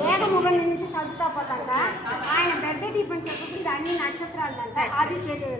వేద మొబైల్ నుంచి చదువుతా పోతాంట ఆయన పెద్ద దీపం చెప్పుకుంది అన్ని నక్షత్రాలు అంట అది చేతులు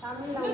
咱们班的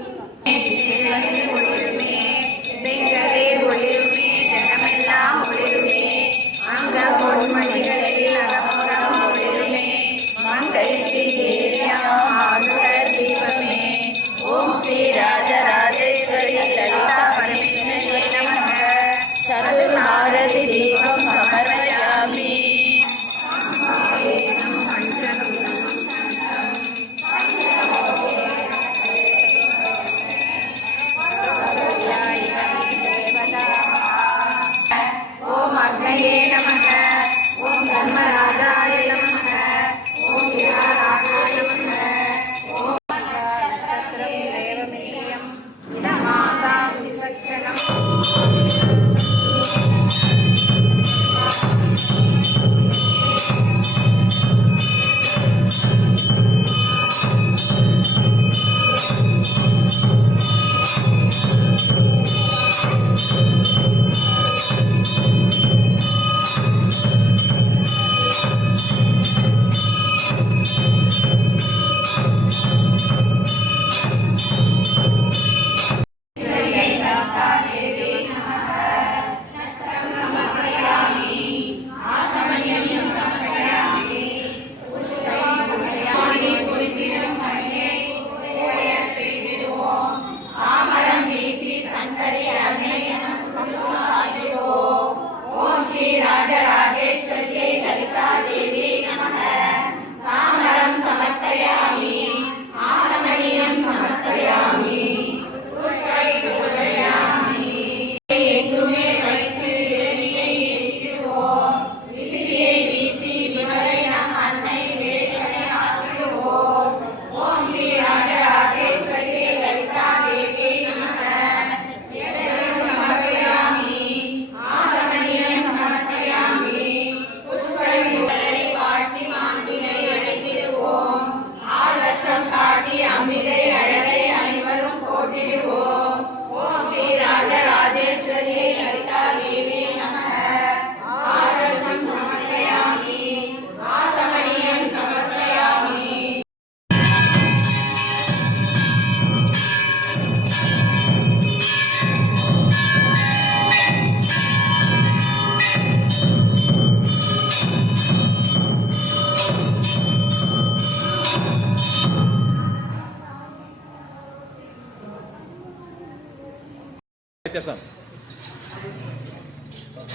வித்தியாசம்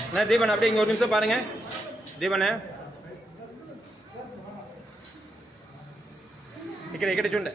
என்ன தீபன் அப்படியே இங்க ஒரு நிமிஷம் பாருங்க தீபனே இக்கட இக்கட சுண்டை